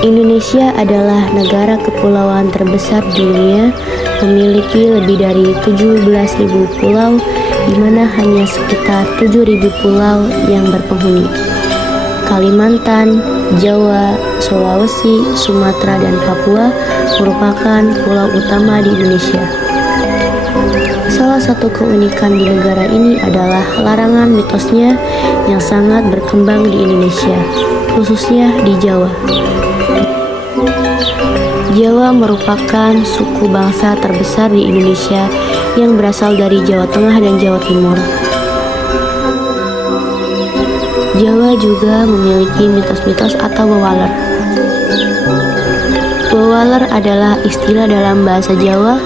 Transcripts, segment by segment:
Indonesia adalah negara kepulauan terbesar di dunia, memiliki lebih dari 17.000 pulau, di mana hanya sekitar 7.000 pulau yang berpenghuni. Kalimantan, Jawa, Sulawesi, Sumatera, dan Papua merupakan pulau utama di Indonesia. Salah satu keunikan di negara ini adalah larangan mitosnya yang sangat berkembang di Indonesia, khususnya di Jawa. Jawa merupakan suku bangsa terbesar di Indonesia yang berasal dari Jawa Tengah dan Jawa Timur. Jawa juga memiliki mitos-mitos atau wewaler. Wewaler adalah istilah dalam bahasa Jawa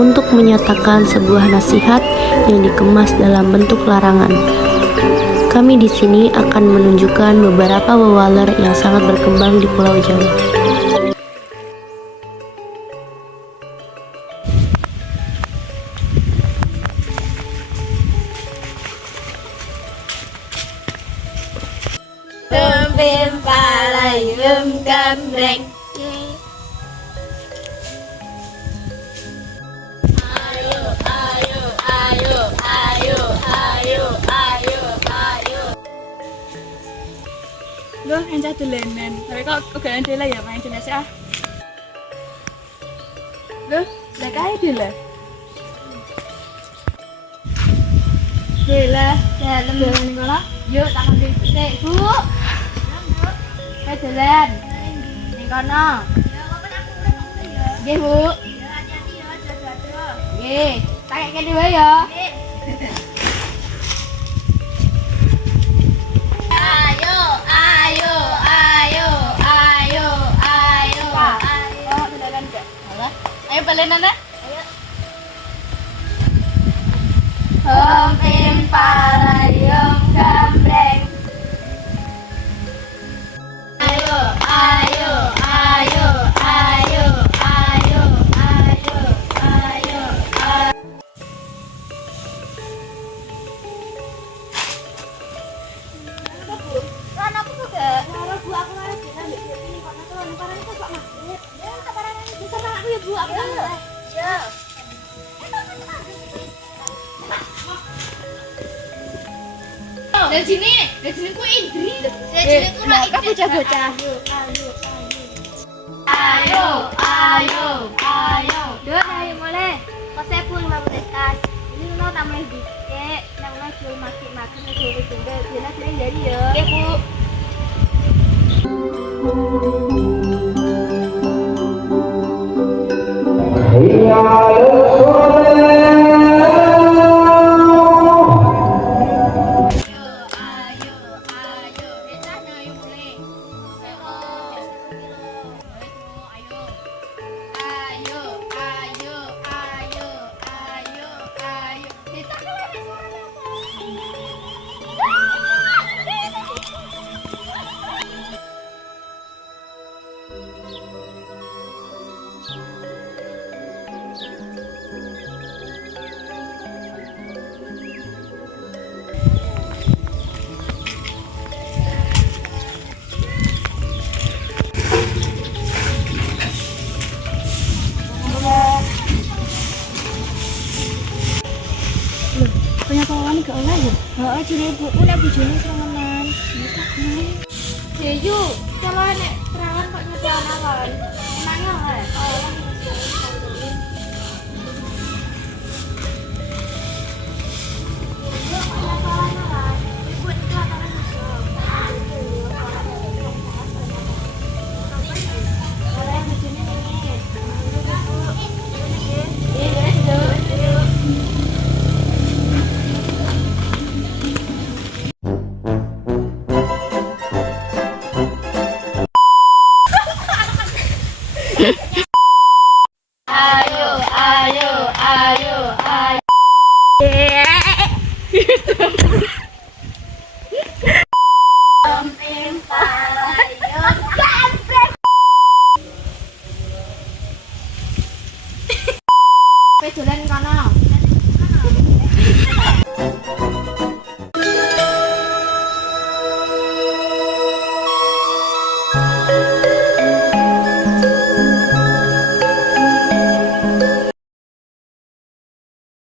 untuk menyatakan sebuah nasihat yang dikemas dalam bentuk larangan. Kami di sini akan menunjukkan beberapa wewaler yang sangat berkembang di Pulau Jawa. Tembem palayem gambreng. Ayo, ayo, ayo, ayo, ayo, ayo, ayo. Loh, encah dolanan. Tapi kok ugalan dhewe ya main jenis ah. Loh, lah kae dhewe. Dela, dalam jalan kono. Yuk, tak ambil sik, Bu. Kayak jalan. Ning kono. Nggih, Bu. Nggih, tak kene wae ya. Ayo, ayo, ayo, ayo, ayo. Oh, dolanan gak? Alah, Ayo balenan ah. Tembem palayem gambreng. Ayo, ayo, ayo, ayo, ayo, ayo, ayo, ayo. Kan aku juga marah Bu, aku marah dia ambil dia ini karena kalau parang itu kok maghrib. Ya, tak parang bisa sama aku ya Bu, aku tak marah. Ya. Dan sini ku Indri. Dan sini ku Indri. Kak bocah-bocah. Ayo, ayo, ayo. Dua ayo mulai. Kose pun tas. Ini no tamai dikek, nang jual makin jual jendel. Bila sering jadi ya. Oke, Bu. Punya kawan gak oleh ya? Heeh, jane ibuku nek bojone serangan. Ya yuk, kalau nek perawan kok nyetel awan.